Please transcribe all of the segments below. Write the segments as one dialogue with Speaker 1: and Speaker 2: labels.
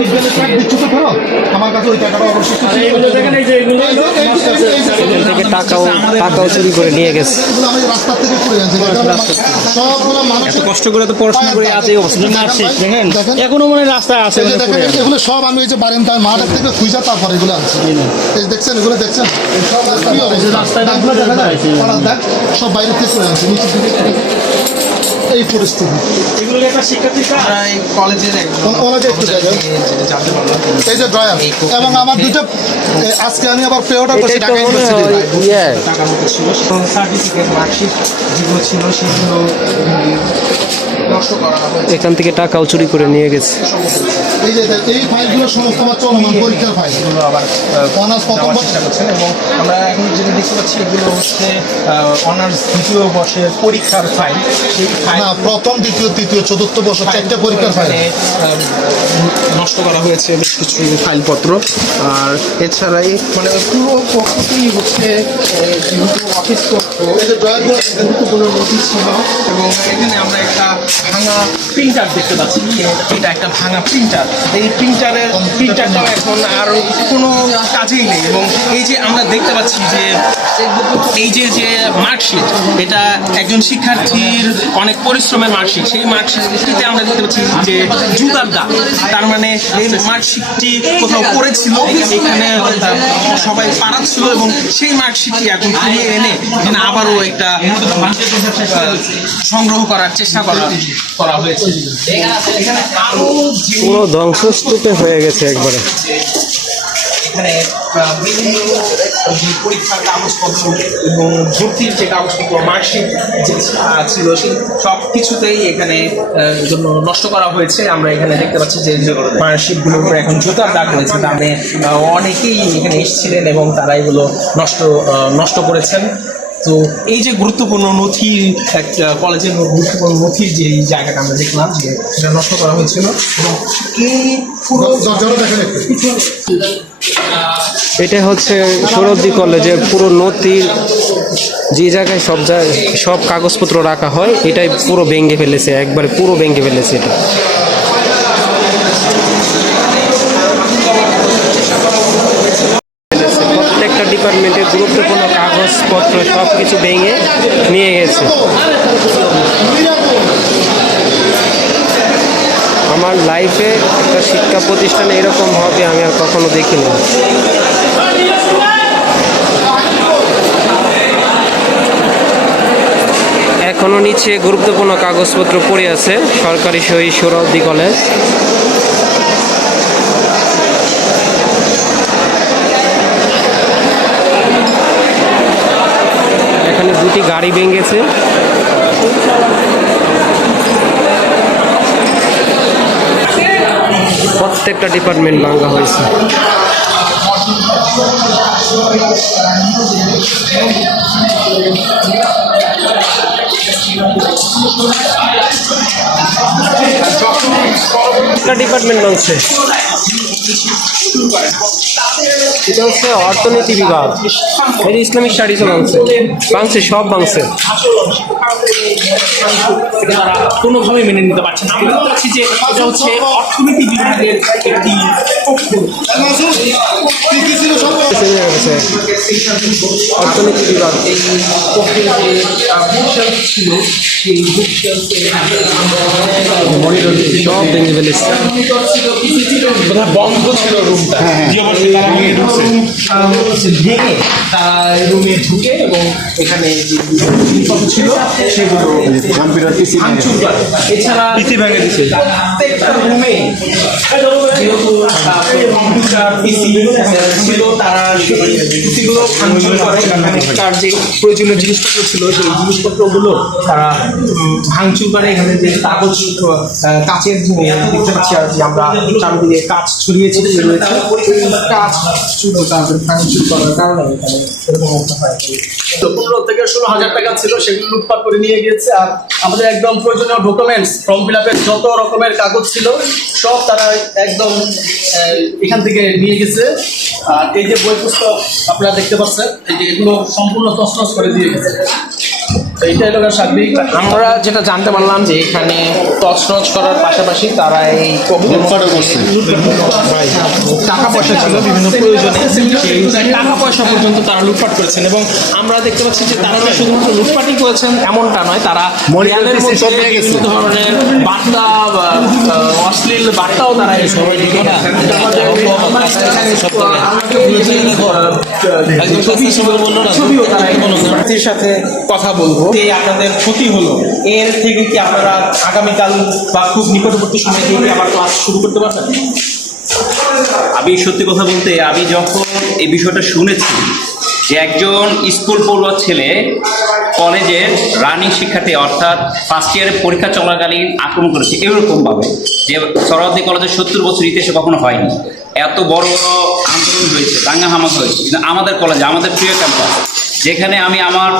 Speaker 1: বিজ্ঞানের স্যার দিচ্ছ তো ফেরত আমার কাছে ওই টাকাটা অবশ্যই
Speaker 2: এগুলো দেখেন এই যে এগুলো হলো মাছ আছে,
Speaker 3: এখান টাকাও টাকাও চুরি করে নিয়ে গেছে
Speaker 1: এগুলো আমি রাস্তার থেকে পড়ে আনছি সবগুলো মানুষ
Speaker 2: কষ্ট করে তো পড়াশোনা করে মার্কশিট দেখেন
Speaker 1: দেখেন।
Speaker 2: এখনও মনে হয় রাস্তায় আছে মানে আছে।
Speaker 1: এগুলো সব আমি এই যে বারেন্দায় মাঠের থেকে খুঁজে তারপর এগুলো আনছি এই দেখছেন এগুলো দেখছেন সব
Speaker 2: আছে।
Speaker 1: বাইরে থেকে করে আনছি নিচের দিকে এই পরিস্থিতি।
Speaker 2: এগুলো একটা শিক্ষার্থীরা
Speaker 4: এই কলেজের
Speaker 1: যে একটু এই ড্রয়ার এবং আমার দুটো আজকে আমি আবার পে অর্ডার করছি। ঢাকা ইউনিভার্সিটি
Speaker 4: সার্টিফিকেট মার্কশিট যেগুলো ছিল সেগুলো
Speaker 3: এখান থেকে টাকাও চুরি করে নিয়ে গেছে।
Speaker 1: এই যে এই ফাইলগুলো সমস্ত আমার চলমান পরীক্ষার ফাইল।
Speaker 4: এগুলো আবার
Speaker 1: অনার্স প্রথম
Speaker 4: চেষ্টা করছেন এবং আমরা এখন যেটা দেখতে পাচ্ছি এগুলো হচ্ছে অনার্স দ্বিতীয় বর্ষের পরীক্ষার ফাইল। সেই
Speaker 1: না প্রথম দ্বিতীয় তৃতীয় চতুর্থ বর্ষ চারটা পরীক্ষার ফাইল।
Speaker 4: নষ্ট করা হয়েছে বেশ কিছু ফাইলপত্র। আর এছাড়া মানে পুরো কক্ষটি হচ্ছে অফিস কক্ষ গুরুত্বপূর্ণ নথি ছিল এবং এখানে আমরা একটা ভাঙা প্রিন্টার দেখতে পাচ্ছি। এটা একটা ভাঙা প্রিন্টার এই প্রিন্টারের প্রিন্টারটাও এখন আর কোনো কাজেই নেই। এবং এই যে আমরা দেখতে পাচ্ছি যে এই যে যে মার্কশিট এটা একজন শিক্ষার্থীর অনেক পরিশ্রমের মার্কশিট সেই মার্কশিটটিতে আমরা দেখতে পাচ্ছি যে জুতার দাগ। তার মানে এই মার্কশিটটি কোথাও পড়েছিল, এখানে সবাই পাড়াচ্ছিল এবং সেই মার্কশিটটি এখন ফিরিয়ে এনে এখানে আবারও একটা সংগ্রহ করার চেষ্টা করা করা হয়েছে।
Speaker 3: পুরো ধ্বংসস্তূপে হয়ে গেছে একবারে।
Speaker 4: এখানে বিভিন্ন যে পরীক্ষার কাগজপত্র এবং ভর্তির যে কাগজপত্র মার্কশিট যে ছিল সেই সব কিছুতেই এখানে জন্য নষ্ট করা হয়েছে। আমরা এখানে দেখতে পাচ্ছি যে মার্কশিটগুলোর উপরে এখন জুতার দাগ রয়েছে। তার মানে অনেকেই এখানে এসেছিলেন এবং তারা এগুলো নষ্ট নষ্ট করেছেন। তো এই যে গুরুত্বপূর্ণ নথি একটা কলেজের গুরুত্বপূর্ণ নথির যে এই জায়গাটা আমরা দেখলাম যে সেটা নষ্ট করা হয়েছিল এবং এই পুরো
Speaker 3: এটা হচ্ছে সৌরদ্দি কলেজের পুরো নথি যে জায়গায় সব জায়গায় সব কাগজপত্র রাখা হয় এটাই পুরো ভেঙে ফেলেছে একবারে পুরো ভেঙে ফেলেছে এটা। প্রত্যেকটা ডিপার্টমেন্টের গুরুত্বপূর্ণ কাগজপত্র সব কিছু ভেঙে নিয়ে গেছে। আমার লাইফে একটা শিক্ষা প্রতিষ্ঠানে এরকম হবে আমি আর কখনো দেখিনি। এখনও নিচে গুরুত্বপূর্ণ কাগজপত্র পড়ে আছে সরকারি সহি সোহরাওয়ার্দী কলেজ এখানে দুটি গাড়ি ভেঙেছে। প্রত্যেকটা ডিপার্টমেন্ট ভাঙা হয়েছে। ডিপার্টমেন্ট ভাঙছে। এটা হচ্ছে অর্থনীতি বিভাগ। এটা ইসলামিক স্টাডিজও ভাঙছে ভাঙছে সব ভাঙছে
Speaker 2: কোনোভাবে মেনে নিতে পারছে না। পাচ্ছি যে এটা হচ্ছে অর্থনীতি বিভাগের একটি
Speaker 1: ছিল সব
Speaker 3: অর্থনীতি বিভাগ সব ভেঙে ফেলেছে।
Speaker 4: বন্ধ ছিল রুমটা ভেঙে ঢুকছে। ভেঙে তারা রুমে ঢুকে এবং এখানে ছিল সেগুলো এছাড়া ভেঙে দিচ্ছে প্রত্যেকটা রুমে যেহেতু কম্পিউটার পিসি ছিল তারা পিসিগুলো ভাঙচুর করে। এখানকার যে প্রয়োজনীয় জিনিসপত্র ছিল সেই জিনিসপত্রগুলো তারা ভাঙচুর করে। এখানে যে কাগজ কাচের দেখতে পাচ্ছি আর কি আমরা চারদিকে কাজ ছড়িয়ে ছিটিয়ে রয়েছে। কাজ
Speaker 5: আমাদের একদম প্রয়োজনীয় ডকুমেন্টস ফর্ম ফিল যত রকমের কাগজ ছিল, সব তারা একদম এখান থেকে নিয়ে গেছে। আর এই যে বই পুস্তক আপনারা দেখতে পাচ্ছেন, এই যে এগুলো সম্পূর্ণ তছনছ করে দিয়ে গেছে।
Speaker 2: আমরা যেটা জানতে পারলাম যে এখানে তছনছ করার পাশাপাশি তারা এই টাকা পয়সা ছিল বিভিন্ন প্রয়োজনে। সেই টাকা পয়সা পর্যন্ত তারা লুটপাট করেছেন এবং আমরা দেখতে পাচ্ছি যে তারা শুধুমাত্র লুটপাটই করেছেন এমনটা নয়। তারা
Speaker 1: গেছে।
Speaker 2: বিভিন্ন ধরনের বার্তা বা অশ্লীল বার্তাও তারা এই সময় ছবিও তারা
Speaker 4: সাথে কথা বলব। যে আপনাদের ক্ষতি হলো। এর থেকে কি আপনারা আগামীকাল বা খুব নিকটবর্তী সময় থেকে আবার ক্লাস শুরু করতে পারবেন?
Speaker 6: আমি সত্যি কথা বলতে, আমি যখন এই বিষয়টা শুনেছি যে একজন স্কুল পড়ুয়া ছেলে কলেজের রানিং শিক্ষার্থী, অর্থাৎ ফার্স্ট ইয়ারের পরীক্ষা চলাকালীন আক্রমণ করেছে, এরকমভাবে যে সরহদ্দি কলেজের সত্তর বছর ইতিহাসে কখনো হয়নি। এত বড় বড় আন্দোলন হয়েছে, দাঙ্গা হামাক হয়েছে। কিন্তু আমাদের কলেজে, আমাদের প্রিয় ক্যাম্পাস যেখানে আমি আমার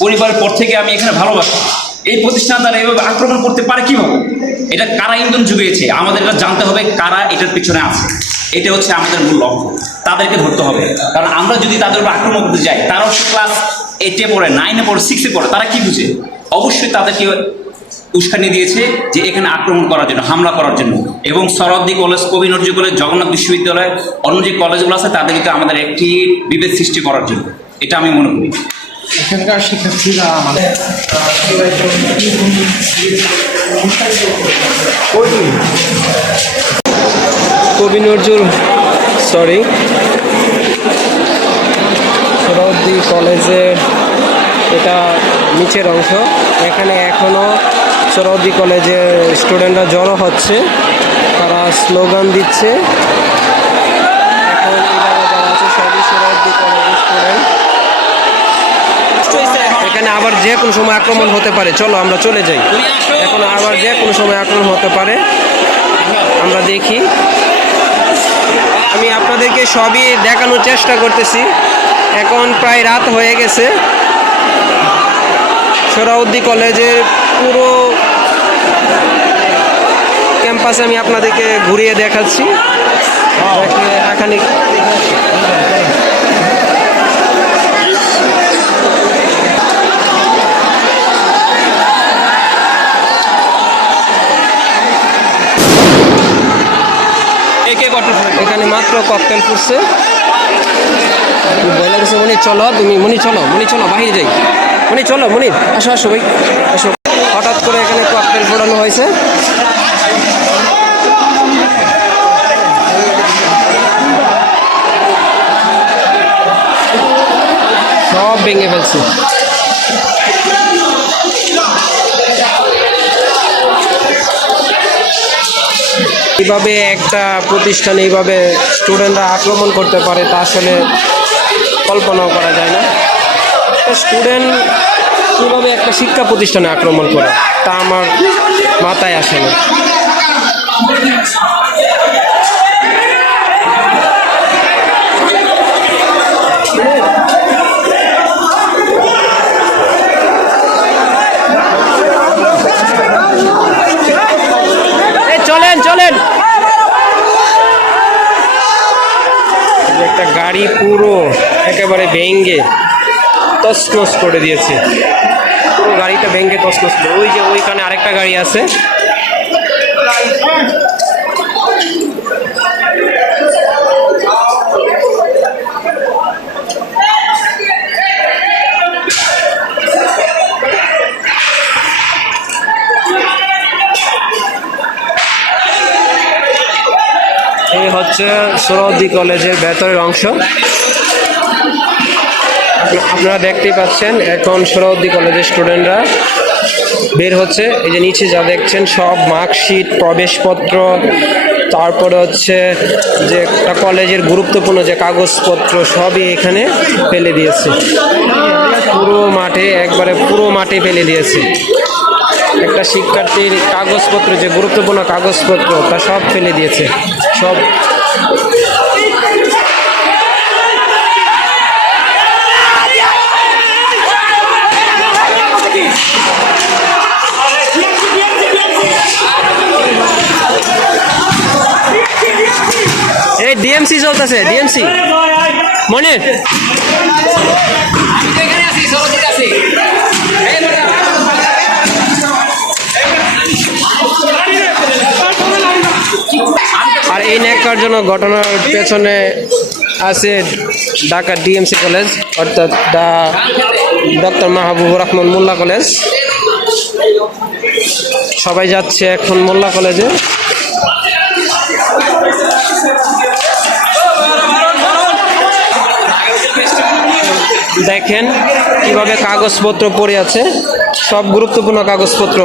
Speaker 6: পরিবারের পর থেকে আমি এখানে ভালোবাসি। এই প্রতিষ্ঠান তারা এভাবে আক্রমণ করতে পারে কীভাবে? এটা কারা ইন্ধন যুগিয়েছে আমাদের এটা জানতে হবে কারা এটার পিছনে আছে। এটা হচ্ছে আমাদের মূল লক্ষ্য। তাদেরকে ধরতে হবে। কারণ আমরা যদি তাদের উপর আক্রমণ করতে যাই, তারাও ক্লাস এইটে পড়ে নাইনে পড়ে সিক্সে পড়ে, তারা কি বুঝে? অবশ্যই তাদেরকে উস্কানি দিয়েছে যে এখানে আক্রমণ করার জন্য, হামলা করার জন্য। এবং সরদ্দি কলেজ, কবি নজরুল কলেজ, জগন্নাথ বিশ্ববিদ্যালয়, অন্য যে কলেজগুলো আছে, তাদেরকে আমাদের একটি বিভেদ সৃষ্টি করার জন্য। এটা আমি মনে করি।
Speaker 4: এখানকার শিক্ষার্থীরা আমাদের
Speaker 3: কবি নজরুল সরি সোহরাওয়ার্দী কলেজের এটা নিচের অংশ। এখানে এখনও সোহরাওয়ার্দী কলেজের স্টুডেন্টরা জড়ো হচ্ছে। তারা স্লোগান দিচ্ছে। আবার যে কোনো সময় আক্রমণ হতে পারে। চলো, আমরা চলে যাই। এখন আবার যে কোনো সময় আক্রমণ হতে পারে। আমরা দেখি। আমি আপনাদেরকে সবই দেখানোর চেষ্টা করতেছি। এখন প্রায় রাত হয়ে গেছে। সোহরাউদ্দি কলেজের পুরো ক্যাম্পাসে আমি আপনাদেরকে ঘুরিয়ে দেখাচ্ছি। দেখে এখানে এখানে মাত্র ককটেল ফুটছে ভয় লাগছে মনি চলো, তুমি, মনি চলো মনি চলো, বাহিরে যাই। মনি চলো, মনি, আসো আসো, ভাই, আসো। হঠাৎ করে এখানে ককটেল ফোটানো হয়েছে। সব ভেঙে ফেলছে। কীভাবে একটা প্রতিষ্ঠান এইভাবে স্টুডেন্টরা আক্রমণ করতে পারে তা আসলে কল্পনাও করা যায় না। স্টুডেন্ট কীভাবে একটা শিক্ষা প্রতিষ্ঠানে আক্রমণ করে তা আমার মাথায় আসে না এই চলেন চলেন এই যে একটা গাড়ি পুরো একেবারে ভেঙ্গে তছনছ করে দিয়েছে। পুরো গাড়িটা ভেঙ্গে তছনছ করে ওই যে ওইখানে আরেকটা গাড়ি আছে। এই হচ্ছে সোহরাওয়ার্দী কলেজের ভেতরের অংশ। আপনারা দেখতেই পাচ্ছেন, এখন সোহরাওয়ার্দী কলেজের স্টুডেন্টরা বের হচ্ছে। এই যে নিচে যা দেখছেন, সব মার্কশিট প্রবেশপত্র, তারপরে হচ্ছে যে একটা কলেজের গুরুত্বপূর্ণ যে কাগজপত্র, সবই এখানে ফেলে দিয়েছে। পুরো মাঠে, একবারে পুরো মাঠে ফেলে দিয়েছে। একটা শিক্ষার্থীর কাগজপত্র, যে গুরুত্বপূর্ণ কাগজপত্র, তা সব ফেলে দিয়েছে। সব ডিএমসি চলতেছে ডিএমসি মনে
Speaker 2: আর
Speaker 3: এই জন্য ঘটনার পেছনে আছে ঢাকা ডিএমসি কলেজ অর্থাৎ the doctor Mahbubur Rahman Mollah college. সবাই যাচ্ছে এখন মোল্লা কলেজে। দেখেন কীভাবে কাগজপত্র পড়ে আছে। সব গুরুত্বপূর্ণ কাগজপত্র।